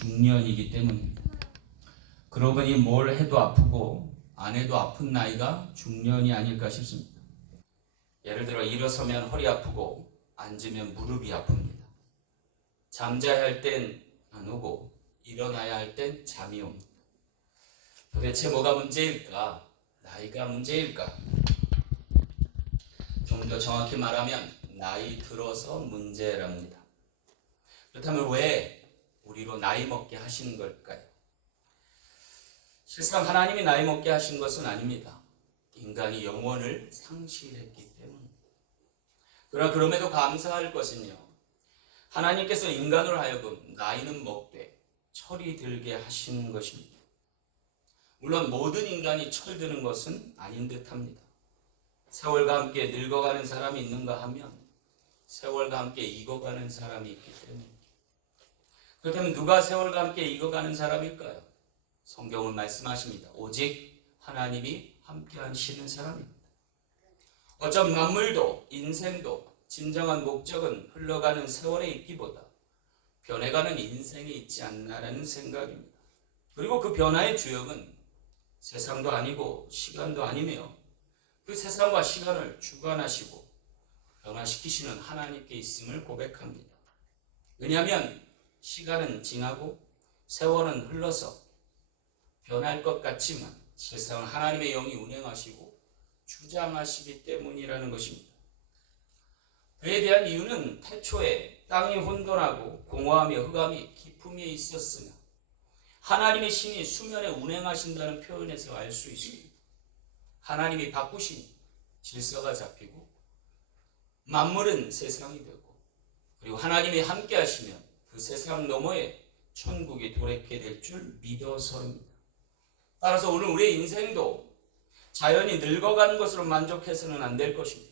중년이기 때문입니다. 그러고 보니 뭘 해도 아프고 안 해도 아픈 나이가 중년이 아닐까 싶습니다. 예를 들어 일어서면 허리 아프고 앉으면 무릎이 아픕니다. 잠자야 할 땐 안 오고 일어나야 할 땐 잠이 옵니다. 도대체 뭐가 문제일까? 나이가 문제일까? 좀 더 정확히 말하면 나이 들어서 문제랍니다. 그렇다면 왜 우리로 나이 먹게 하시는 걸까요? 실상 하나님이 나이 먹게 하신 것은 아닙니다. 인간이 영혼을 상실했기 때문입니다. 그러나 그럼에도 감사할 것은요, 하나님께서 인간으로 하여금 나이는 먹되 철이 들게 하시는 것입니다. 물론 모든 인간이 철드는 것은 아닌 듯합니다. 세월과 함께 늙어가는 사람이 있는가 하면 세월과 함께 익어가는 사람이 있기 때문입니다. 그렇다면 누가 세월과 함께 익어가는 사람일까요? 성경은 말씀하십니다. 오직 하나님이 함께 하시는 사람입니다. 어쩜 만물도 인생도 진정한 목적은 흘러가는 세월에 있기보다 변해가는 인생에 있지 않나라는 생각입니다. 그리고 그 변화의 주역은 세상도 아니고 시간도 아니며 그 세상과 시간을 주관하시고 변화시키시는 하나님께 있음을 고백합니다. 왜냐하면 시간은 지나고 세월은 흘러서 변할 것 같지만 실상은 하나님의 영이 운행하시고 주장하시기 때문이라는 것입니다. 그에 대한 이유는 태초에 땅이 혼돈하고 공허하며 흑암이 깊음에 있었으나 하나님의 신이 수면에 운행하신다는 표현에서 알 수 있습니다. 하나님이 바꾸시니 질서가 잡히고 만물은 세상이 되고 그리고 하나님이 함께 하시면 그 세상 너머에 천국이 도래케 될 줄 믿어서입니다. 따라서 오늘 우리의 인생도 자연이 늙어가는 것으로 만족해서는 안 될 것입니다.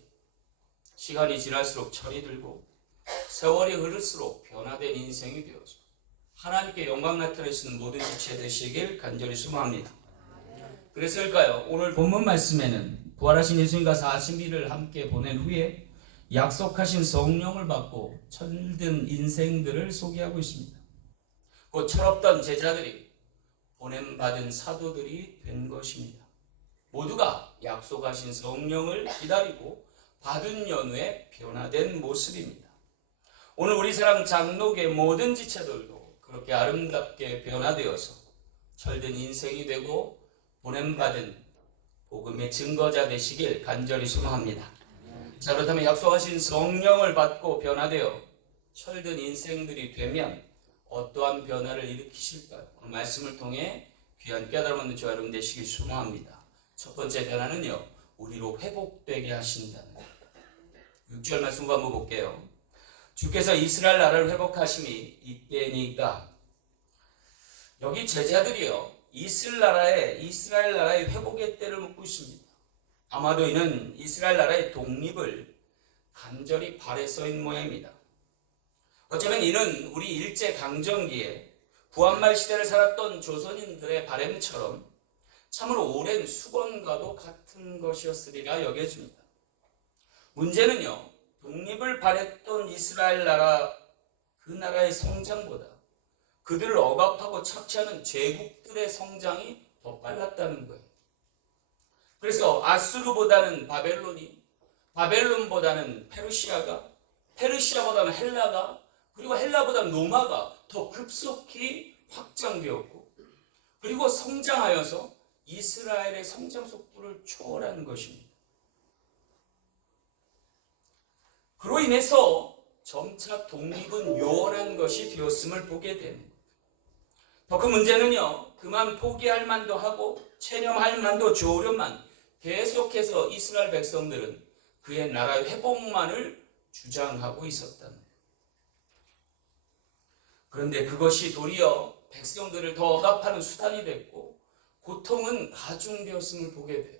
시간이 지날수록 철이 들고 세월이 흐를수록 변화된 인생이 되어서 하나님께 영광 나타내시는 모든 지체 되시길 간절히 소망합니다. 그랬을까요? 오늘 본문 말씀에는 부활하신 예수님과 40일을 함께 보낸 후에 약속하신 성령을 받고 철든 인생들을 소개하고 있습니다. 곧 철없던 제자들이 보냄받은 사도들이 된 것입니다. 모두가 약속하신 성령을 기다리고 받은 연후에 변화된 모습입니다. 오늘 우리 사랑 장로계 모든 지체들도 그렇게 아름답게 변화되어서 철든 인생이 되고 보냄받은 복음의 증거자 되시길 간절히 소망합니다. 자, 그렇다면 약속하신 성령을 받고 변화되어 철든 인생들이 되면 어떠한 변화를 일으키실까요? 오늘 말씀을 통해 귀한 깨달음 얻는 저와 여러분 되시길 소망합니다. 첫 번째 변화는요, 우리로 회복되게 하신다는 것. 6절 말씀과 한번 볼게요. 주께서 이스라엘 나라를 회복하심이 이때니까. 여기 제자들이요, 이스라엘 나라의 회복의 때를 묻고 있습니다. 아마도 이는 이스라엘 나라의 독립을 간절히 바래서인 모양입니다. 어쩌면 이는 우리 일제강점기에 구한말 시대를 살았던 조선인들의 바램처럼 참으로 오랜 수건과도 같은 것이었으리라 여겨집니다. 문제는요, 독립을 바랬던 이스라엘 나라, 그 나라의 성장보다 그들을 억압하고 착취하는 제국들의 성장이 더 빨랐다는 거예요. 그래서 아수르보다는 바벨론이, 바벨론보다는 페르시아가, 페르시아보다는 헬라가, 그리고 헬라보다는 로마가 더 급속히 확장되었고, 그리고 성장하여서 이스라엘의 성장 속도를 초월한 것입니다. 그로 인해서 점차 독립은 요원한 것이 되었음을 보게 됩니다. 더 큰 문제는요, 그만 포기할 만도 하고 체념할 만도 좋으련만 계속해서 이스라엘 백성들은 그의 나라의 회복만을 주장하고 있었다는 거예요. 그런데 그것이 도리어 백성들을 더 억압하는 수단이 됐고 고통은 가중되었음을 보게 돼요.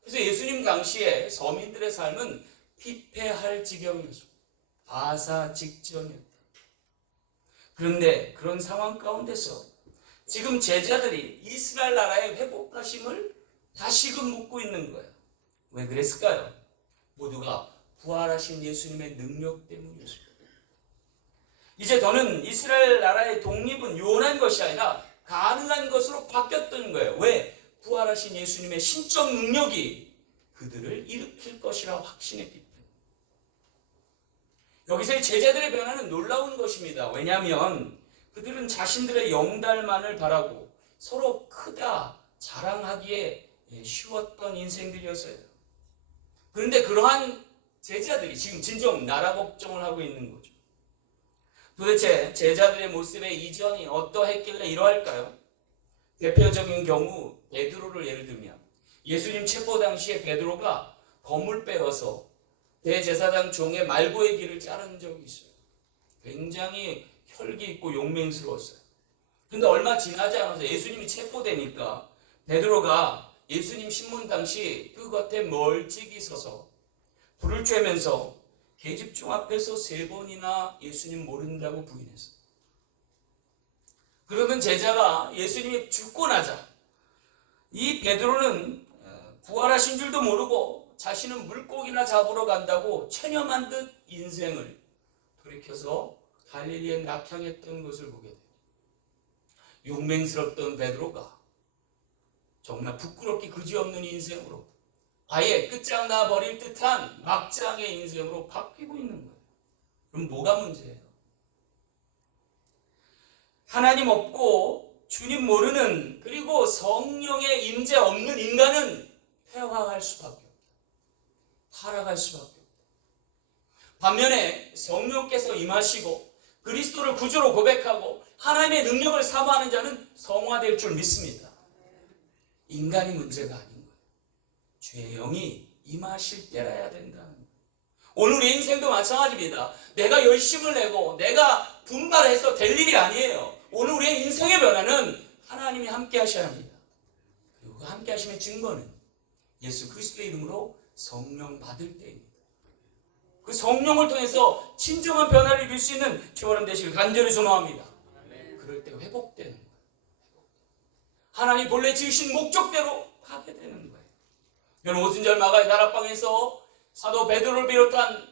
그래서 예수님 당시에 서민들의 삶은 피폐할 지경이었습니다. 아사 직전이었다. 그런데 그런 상황 가운데서 지금 제자들이 이스라엘 나라의 회복하심을 다시금 묻고 있는 거예요. 왜 그랬을까요? 모두가 부활하신 예수님의 능력 때문이었습니다. 이제 더는 이스라엘 나라의 독립은 요원한 것이 아니라 가능한 것으로 바뀌었던 거예요. 왜? 부활하신 예수님의 신적 능력이 그들을 일으킬 것이라 확신했기 때문에. 여기서의 제자들의 변화는 놀라운 것입니다. 왜냐하면 그들은 자신들의 영달만을 바라고 서로 크다 자랑하기에 쉬웠던 인생들이었어요. 그런데 그러한 제자들이 지금 진정 나라 걱정을 하고 있는 거죠. 도대체 제자들의 모습의 이전이 어떠했길래 이러할까요? 대표적인 경우 베드로를 예를 들면 예수님 체포 당시에 베드로가 검을 빼어서 대제사장 종의 말고의 길을 자른 적이 있어요. 굉장히 혈기 있고 용맹스러웠어요. 근데 얼마 지나지 않아서 예수님이 체포되니까 베드로가 예수님 신문 당시 그 겉에 멀찍이 서서 불을 쬐면서 계집종 앞에서 3번이나 예수님 모른다고 부인했어요. 그러던 제자가 예수님이 죽고 나자 이 베드로는 부활하신 줄도 모르고 자신은 물고기나 잡으러 간다고 체념한 듯 인생을 돌이켜서 갈릴리에 낙향했던 것을 보게 돼요. 용맹스럽던 베드로가 정말 부끄럽기 그지없는 인생으로 아예 끝장나 버릴 듯한 막장의 인생으로 바뀌고 있는 거예요. 그럼 뭐가 문제예요? 하나님 없고 주님 모르는 그리고 성령의 임재 없는 인간은 퇴화할 수밖에 없다. 타락할 수밖에 없다. 반면에 성령께서 임하시고 그리스도를 구주로 고백하고 하나님의 능력을 사모하는 자는 성화될 줄 믿습니다. 인간이 문제가 아닌 거예요. 주의 영이 임하실 때라야 된다는 거예요. 오늘 우리 인생도 마찬가지입니다. 내가 열심을 내고 내가 분발해서 될 일이 아니에요. 오늘 우리의 인생의 변화는 하나님이 함께 하셔야 합니다. 그리고 그 함께 하심의 증거는 예수 그리스도의 이름으로 성령 받을 때입니다. 그 성령을 통해서 진정한 변화를 이룰 수 있는 주님 되시길 간절히 소망합니다. 그럴 때 회복되는 거예요. 하나님 본래 지으신 목적대로 가게 되는 거예요. 여러분 오순절 마가의 다락방에서 사도 베드로를 비롯한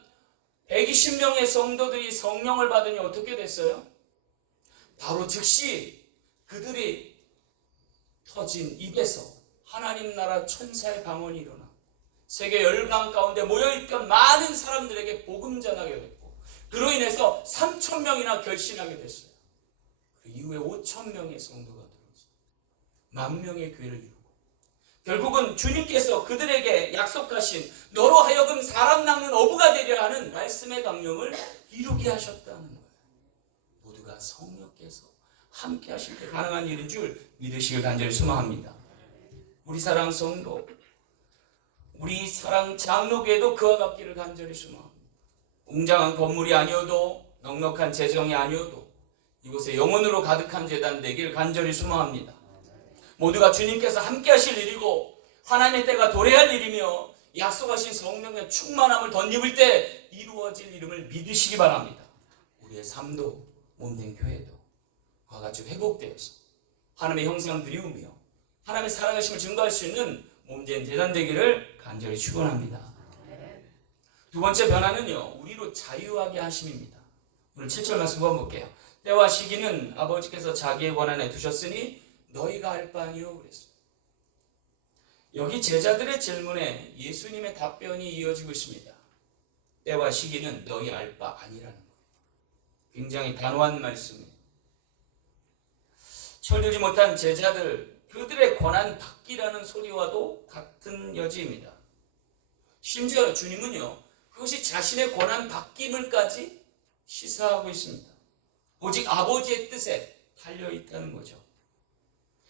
120명의 성도들이 성령을 받으니 어떻게 됐어요? 바로 즉시 그들이 터진 입에서 하나님 나라 천사의 방언이 일어나 세계 열방 가운데 모여있던 많은 사람들에게 복음 전하게 됐고 그로 인해서 3,000명이나 결신하게 됐어요. 그 이후에 5,000명의 성도가 들어왔어요. 10,000명의 교회를 이루고 결국은 주님께서 그들에게 약속하신 너로 하여금 사람 낚는 어부가 되려 하는 말씀의 강령을 이루게 하셨다는 거예요. 모두가 성령께서 함께 하실 때 가능한 일인 줄 믿으시길 간절히 소망합니다. 우리 사랑 성도, 우리 사랑 장로교회도 그와 같기를 간절히 소망합니다. 웅장한 건물이 아니어도 넉넉한 재정이 아니어도 이곳에 영혼으로 가득한 제단 되길 간절히 소망합니다. 모두가 주님께서 함께 하실 일이고 하나님의 때가 도래할 일이며 약속하신 성령의 충만함을 덧입을 때 이루어질 이름을 믿으시기 바랍니다. 우리의 삶도 몸된 교회도 그와 같이 회복되어서 하나님의 형상을 드리우며 하나님의 사랑하심을 증거할 수 있는 몸된 제단 되기를 간절히 축원합니다. 두 번째 변화는요, 우리로 자유하게 하심입니다. 오늘 7절 말씀 한번 볼게요. 때와 시기는 아버지께서 자기의 권한에 두셨으니 너희가 알 바 아니요 그랬어요. 여기 제자들의 질문에 예수님의 답변이 이어지고 있습니다. 때와 시기는 너희 알 바 아니라는 거예요. 굉장히 단호한 말씀이에요. 철들지 못한 제자들, 그들의 권한 받기라는 소리와도 같은 여지입니다. 심지어 주님은요, 그것이 자신의 권한 받김을까지 시사하고 있습니다. 오직 아버지의 뜻에 달려있다는 거죠.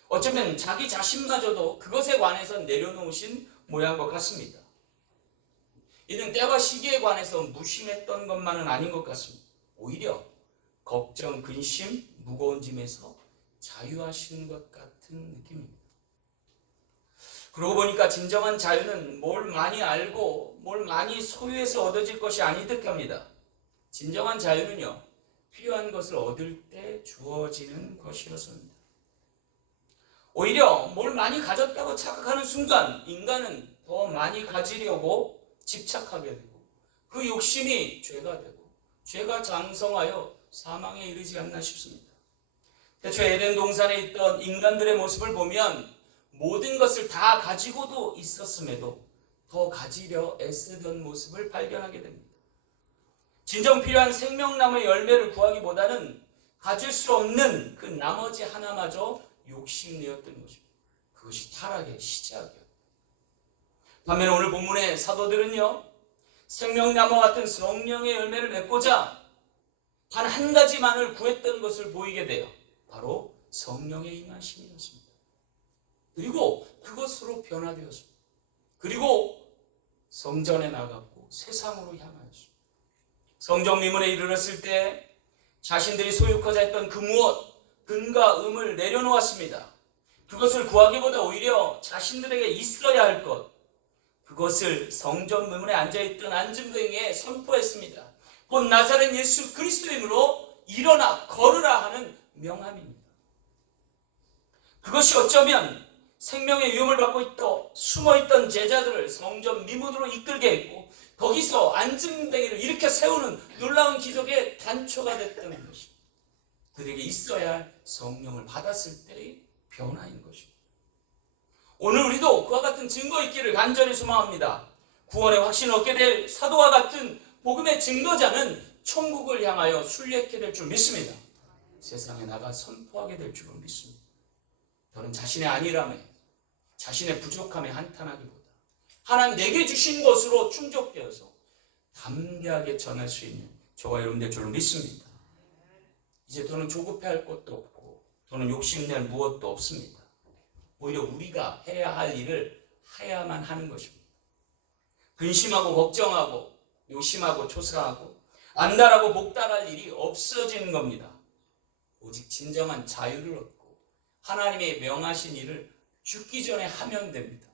어쩌면 자기 자신마저도 그것에 관해서 내려놓으신 모양과 같습니다. 이는 때와 시기에 관해서 무심했던 것만은 아닌 것 같습니다. 오히려 걱정, 근심, 무거운 짐에서 자유하시는 것 같은 느낌입니다. 그러고 보니까 진정한 자유는 뭘 많이 알고 뭘 많이 소유해서 얻어질 것이 아니듯 합니다. 진정한 자유는요, 필요한 것을 얻을 때 주어지는 것이었습니다. 오히려 뭘 많이 가졌다고 착각하는 순간 인간은 더 많이 가지려고 집착하게 되고 그 욕심이 죄가 되고 죄가 장성하여 사망에 이르지 않나 싶습니다. 대초 에덴 동산에 있던 인간들의 모습을 보면 모든 것을 다 가지고도 있었음에도 더 가지려 애쓰던 모습을 발견하게 됩니다. 진정 필요한 생명나무의 열매를 구하기보다는 가질 수 없는 그 나머지 하나마저 욕심내었던 것입니다. 그것이 타락의 시작이었습니다. 반면에 오늘 본문의 사도들은요, 생명나무와 같은 성령의 열매를 맺고자 단 한 가지만을 구했던 것을 보이게 돼요. 바로 성령의 임하심이었습니다. 그리고 그것으로 변화되었습니다. 그리고 성전에 나갔고 세상으로 향하였습니다. 성전 미문에 이르렀을 때 자신들이 소유하자 했던 그 무엇, 금과 음을 내려놓았습니다. 그것을 구하기보다 오히려 자신들에게 있어야 할 것, 그것을 성전 문에 앉아있던 안진뱅이에 선포했습니다. 곧 나사렛 예수 그리스도의 이름으로 일어나 걸으라 하는 명함입니다. 그것이 어쩌면 생명의 위험을 받고 있던 숨어있던 제자들을 성전 미문으로 이끌게 했고 거기서 안진뱅이를 일으켜 세우는 놀라운 기적의 단초가 됐던 것입니다. 그들에게 있어야 할 성령을 받았을 때의 변화인 것입니다. 오늘 우리도 그와 같은 증거 있기를 간절히 소망합니다. 구원의 확신을 얻게 될 사도와 같은 복음의 증거자는 천국을 향하여 순례케 될 줄 믿습니다. 세상에 나가 선포하게 될 줄로 믿습니다. 저는 자신의 안일함에, 자신의 부족함에 한탄하기보다 하나님 내게 주신 것으로 충족되어서 담대하게 전할 수 있는 저와 여러분 될 줄로 믿습니다. 이제 더는 조급해할 것도 없고 더는 욕심낼 무엇도 없습니다. 오히려 우리가 해야 할 일을 해야만 하는 것입니다. 근심하고 걱정하고 요심하고 초사하고 안달하고 목달할 일이 없어지는 겁니다. 오직 진정한 자유를 얻고 하나님의 명하신 일을 죽기 전에 하면 됩니다.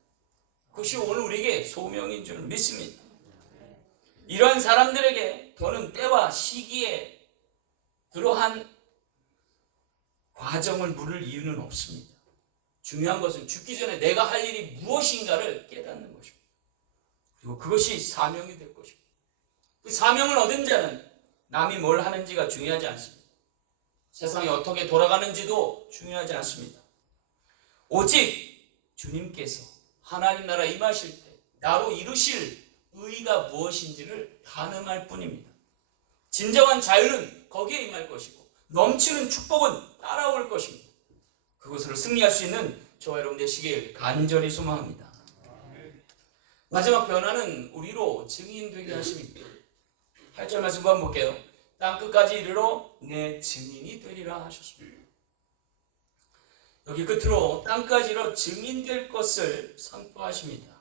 그것이 오늘 우리에게 소명인 줄 믿습니다. 이러한 사람들에게 더는 때와 시기에 그러한 과정을 물을 이유는 없습니다. 중요한 것은 죽기 전에 내가 할 일이 무엇인가를 깨닫는 것입니다. 그리고 그것이 사명이 될 것입니다. 그 사명을 얻은 자는 남이 뭘 하는지가 중요하지 않습니다. 세상이 어떻게 돌아가는지도 중요하지 않습니다. 오직 주님께서 하나님 나라 임하실 때 나로 이루실 의의가 무엇인지를 가늠할 뿐입니다. 진정한 자유는 거기에 임할 것이고 넘치는 축복은 따라올 것입니다. 그것으로 승리할 수 있는 저와 여러분 되시길 간절히 소망합니다. 마지막 변화는 우리로 증인되게 하십니다. 8절 말씀 한번 볼게요. 땅끝까지 이르러 내 증인이 되리라 하셨습니다. 여기 끝으로 땅까지 이르러 증인될 것을 선포하십니다.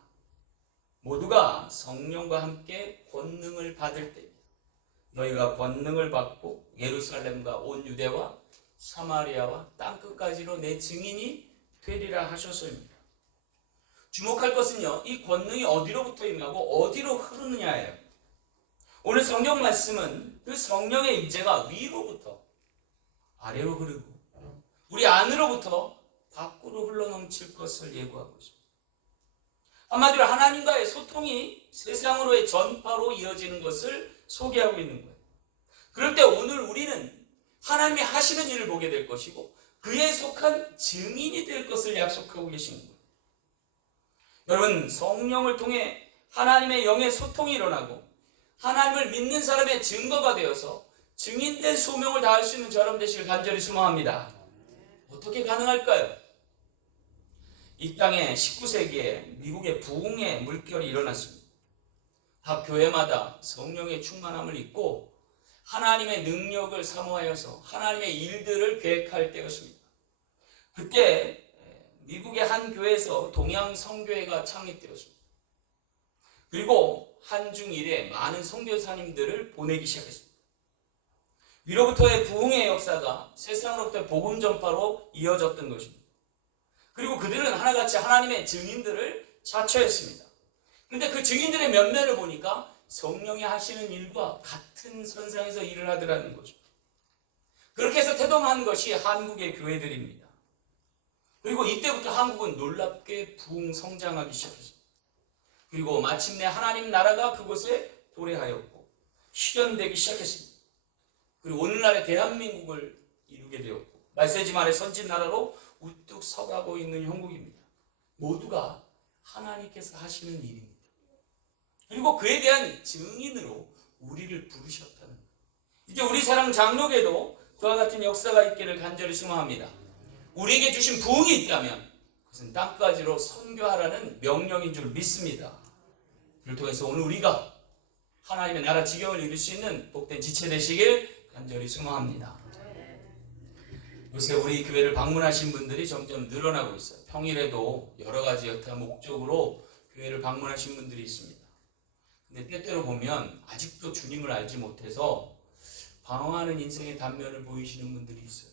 모두가 성령과 함께 권능을 받을 때입니다. 너희가 권능을 받고 예루살렘과 온 유대와 사마리아와 땅끝까지로 내 증인이 되리라 하셨습니다. 주목할 것은요, 이 권능이 어디로부터 임하고 어디로 흐르느냐예요. 오늘 성경 말씀은 그 성령의 임재가 위로부터 아래로 흐르고 우리 안으로부터 밖으로 흘러넘칠 것을 예고하고 있습니다. 한마디로 하나님과의 소통이 세상으로의 전파로 이어지는 것을 소개하고 있는 거예요. 그럴 때 오늘 우리는 하나님이 하시는 일을 보게 될 것이고 그에 속한 증인이 될 것을 약속하고 계신 거예요. 여러분, 성령을 통해 하나님의 영의 소통이 일어나고 하나님을 믿는 사람의 증거가 되어서 증인된 소명을 다할 수 있는 저 여러분 되시길 간절히 소망합니다. 어떻게 가능할까요? 이 땅에 19세기에 미국의 부흥의 물결이 일어났습니다. 각 교회마다 성령의 충만함을 입고 하나님의 능력을 사모하여서 하나님의 일들을 계획할 때였습니다. 그때 미국의 한 교회에서 동양 성교회가 창립되었습니다. 그리고 한중일에 많은 선교사님들을 보내기 시작했습니다. 위로부터의 부흥의 역사가 세상으로부터의 복음 전파로 이어졌던 것입니다. 그리고 그들은 하나같이 하나님의 증인들을 자처했습니다. 그런데 그 증인들의 면면을 보니까 성령이 하시는 일과 같은 선상에서 일을 하더라는 거죠. 그렇게 해서 태동한 것이 한국의 교회들입니다. 그리고 이때부터 한국은 놀랍게 부흥 성장하기 시작했습니다. 그리고 마침내 하나님 나라가 그곳에 도래하였고 실현되기 시작했습니다. 그리고 오늘날의 대한민국을 이루게 되었고 말세지만의 선진나라로 우뚝 서가고 있는 형국입니다. 모두가 하나님께서 하시는 일입니다. 그리고 그에 대한 증인으로 우리를 부르셨다는 것. 이제 우리 사랑 장로교도 그와 같은 역사가 있기를 간절히 소망합니다. 우리에게 주신 부흥이 있다면 그것은 땅까지로 선교하라는 명령인 줄 믿습니다. 그를 통해서 오늘 우리가 하나님의 나라 지경을 이룰 수 있는 복된 지체 되시길 간절히 소망합니다. 요새 우리 교회를 방문하신 분들이 점점 늘어나고 있어요. 평일에도 여러 가지 여타 목적으로 교회를 방문하신 분들이 있습니다. 근데 때때로 보면 아직도 주님을 알지 못해서 방황하는 인생의 단면을 보이시는 분들이 있어요.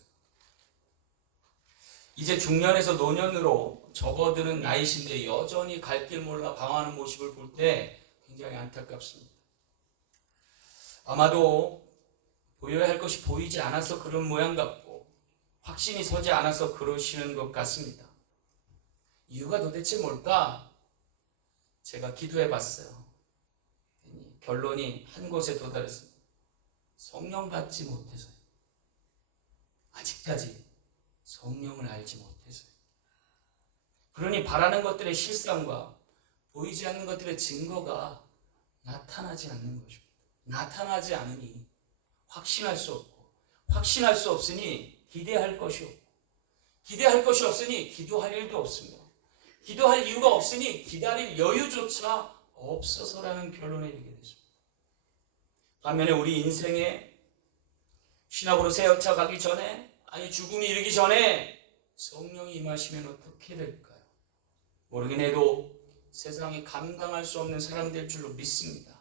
이제 중년에서 노년으로 접어드는 나이신데 여전히 갈 길 몰라 방황하는 모습을 볼 때 굉장히 안타깝습니다. 아마도 보여야 할 것이 보이지 않아서 그런 모양 같고 확신이 서지 않아서 그러시는 것 같습니다. 이유가 도대체 뭘까? 제가 기도해 봤어요. 결론이 한 곳에 도달했습니다. 성령 받지 못해서요. 아직까지 성령을 알지 못해서요. 그러니 바라는 것들의 실상과 보이지 않는 것들의 증거가 나타나지 않는 것입니다. 나타나지 않으니 확신할 수 없고 확신할 수 없으니 기대할 것이 없고 기대할 것이 없으니 기도할 일도 없으며 기도할 이유가 없으니 기다릴 여유조차 없어서라는 결론에 이르게 됐습니다. 반면에 우리 인생에 신학으로 새어차 가기 전에 아니 죽음이 이르기 전에 성령이 임하시면 어떻게 될까요? 모르긴 해도 세상이 감당할 수 없는 사람 될 줄로 믿습니다.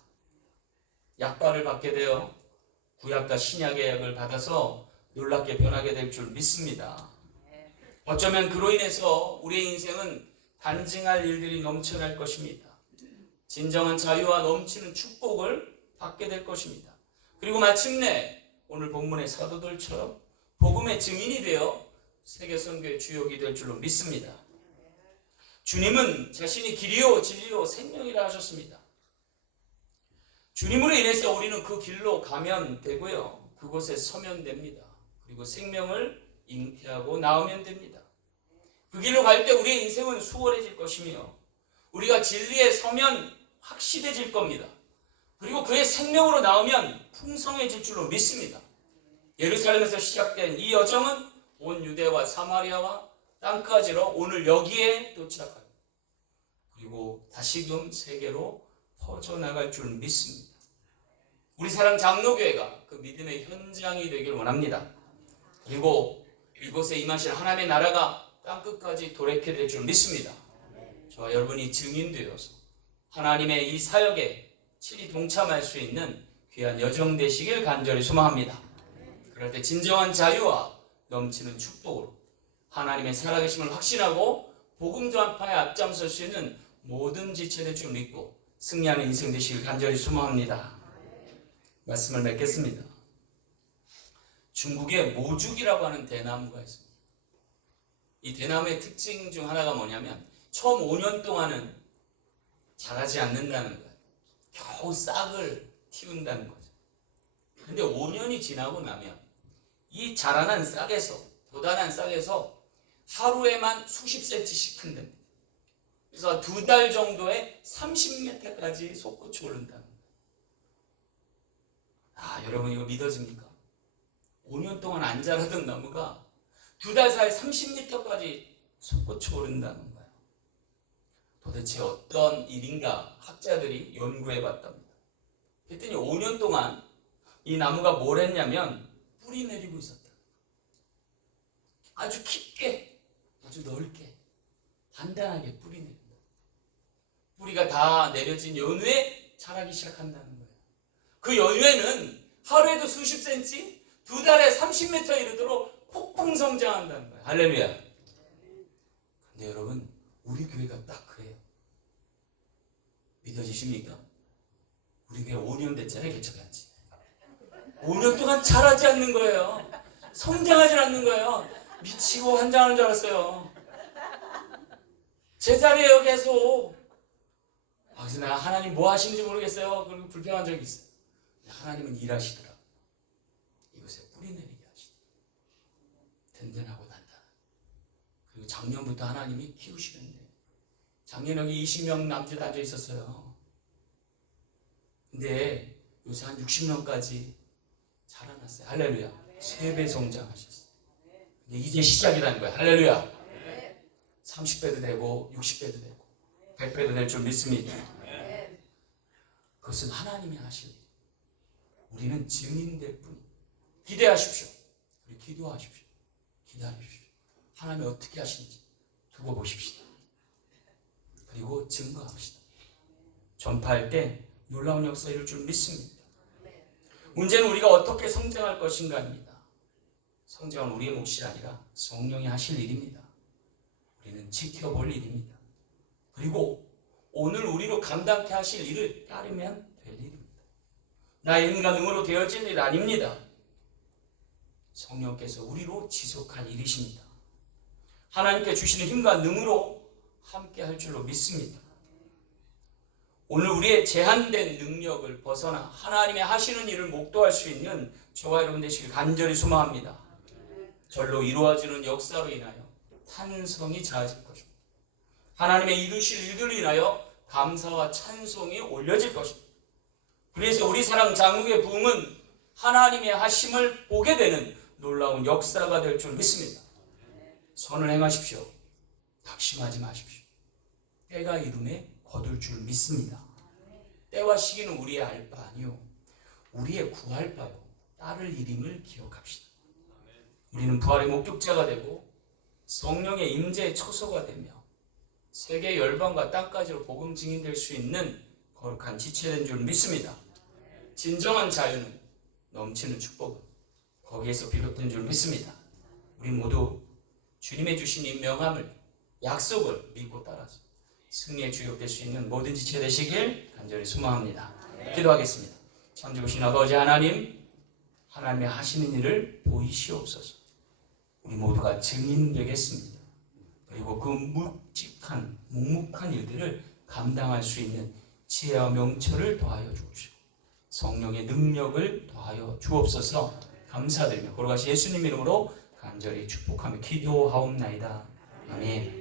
약발을 받게 되어 구약과 신약의 약을 받아서 놀랍게 변하게 될 줄 믿습니다. 어쩌면 그로 인해서 우리의 인생은 간증할 일들이 넘쳐날 것입니다. 진정한 자유와 넘치는 축복을 받게 될 것입니다. 그리고 마침내 오늘 본문의 사도들처럼 복음의 증인이 되어 세계 선교의 주역이 될 줄로 믿습니다. 주님은 자신이 길이요 진리요 생명이라 하셨습니다. 주님으로 인해서 우리는 그 길로 가면 되고요. 그곳에 서면 됩니다. 그리고 생명을 잉태하고 나오면 됩니다. 그 길로 갈 때 우리의 인생은 수월해질 것이며 우리가 진리에 서면 확실해질 겁니다. 그리고 그의 생명으로 나오면 풍성해질 줄로 믿습니다. 예루살렘에서 시작된 이 여정은 온 유대와 사마리아와 땅까지로 오늘 여기에 도착합니다. 그리고 다시금 세계로 퍼져나갈 줄 믿습니다. 우리 사랑 장로교회가 그 믿음의 현장이 되길 원합니다. 그리고 이곳에 임하실 하나님의 나라가 땅끝까지 도래케 될 줄 믿습니다. 저와 여러분이 증인되어서 하나님의 이 사역에 친히 동참할 수 있는 귀한 여정 되시길 간절히 소망합니다. 그럴 때 진정한 자유와 넘치는 축복으로 하나님의 살아계심을 확신하고 복음 전파에 앞장설 수 있는 모든 지체될 줄 믿고 승리하는 인생 되시길 간절히 소망합니다. 말씀을 맺겠습니다. 중국에 모죽이라고 하는 대나무가 있습니다. 이 대나무의 특징 중 하나가 뭐냐면 처음 5년 동안은 자라지 않는다는 거예요. 겨우 싹을 틔운다는 거죠. 근데 5년이 지나고 나면 이 자라난 싹에서 도단한 싹에서 하루에만 수십 센치씩 큰답니다. 그래서 2달 정도에 30m까지 솟구쳐 오른다는 거예요. 아, 여러분 이거 믿어집니까? 5년 동안 안 자라던 나무가 2달 사이에 30m까지 솟구쳐 오른다는 거예요. 도대체 어떤 일인가 학자들이 연구해 봤답니다. 그랬더니 5년 동안 이 나무가 뭘 했냐면 뿌리 내리고 있었다. 아주 깊게, 아주 넓게, 단단하게 뿌리 내린다. 뿌리가 다 내려진 연후에 자라기 시작한다는 거예요. 그 연후에는 하루에도 수십 센치, 2달에 30m 이르도록 폭풍 성장한다는 거예요. 할렐루야. 근데 여러분, 우리 교회가 딱 그래요. 믿어지십니까? 우리 교회 5년 됐잖아요, 개척한 지. 5년 동안 자라지 않는 거예요. 성장하지 않는 거예요. 미치고 환장하는 줄 알았어요. 제자리에요, 계속. 그래서 내가 하나님 뭐 하시는지 모르겠어요. 그리고 불평한 적이 있어요. 하나님은 일하시더라. 이거 작년부터 하나님이 키우시는데 작년 여기 20명 남짓 앉아 있었어요. 근데 요새 한 60명까지 자라났어요. 할렐루야. 3배 성장하셨어요. 근데 이제 시작이라는 거예요. 할렐루야. 30배도 되고 60배도 되고 100배도 될 줄 믿습니다. 그것은 하나님이 하실 일. 우리는 증인될 뿐. 기대하십시오. 우리 기도하십시오. 기다리십시오. 하나님이 어떻게 하시는지 두고 보십시다. 그리고 증거합시다. 전파할 때 놀라운 역사 이룰 줄 믿습니다. 문제는 우리가 어떻게 성장할 것인가입니다. 성장은 우리의 몫이 아니라 성령이 하실 일입니다. 우리는 지켜볼 일입니다. 그리고 오늘 우리로 감당케 하실 일을 따르면 될 일입니다. 나의 힘과 능으로 되어질 일 아닙니다. 성령께서 우리로 지속할 일이십니다. 하나님께 주시는 힘과 능으로 함께 할 줄로 믿습니다. 오늘 우리의 제한된 능력을 벗어나 하나님의 하시는 일을 목도할 수 있는 저와 여러분 되시길 간절히 소망합니다. 절로 이루어지는 역사로 인하여 탄성이 자아질 것입니다. 하나님의 이루실 일들로 인하여 감사와 찬송이 올려질 것입니다. 그래서 우리 사랑 장국의 부흥은 하나님의 하심을 보게 되는 놀라운 역사가 될 줄 믿습니다. 선을 행하십시오. 낙심하지 마십시오. 때가 이름에 거둘 줄 믿습니다. 때와 시기는 우리의 알 바 아니요 우리의 구할 바요 따를 일임을 기억합시다. 우리는 부활의 목격자가 되고 성령의 임재의 초소가 되며 세계 열방과 땅까지로 복음 증인될 수 있는 거룩한 지체된 줄 믿습니다. 진정한 자유는 넘치는 축복은 거기에서 비롯된 줄 믿습니다. 우리 모두 주님의 주신 이 명함을 약속을 믿고 따라서 승리의 주역 될 수 있는 모든 지체 되시길 간절히 소망합니다. 기도하겠습니다. 참 좋으신 아버지 하나님, 하나님의 하시는 일을 보이시옵소서. 우리 모두가 증인 되겠습니다. 그리고 그 묵묵한 일들을 감당할 수 있는 지혜와 명철을 더하여 주옵시고 성령의 능력을 더하여 주옵소서. 감사드리며 걸어가시 예수님 이름으로 간절히 축복하며 기도하옵나이다. 아멘.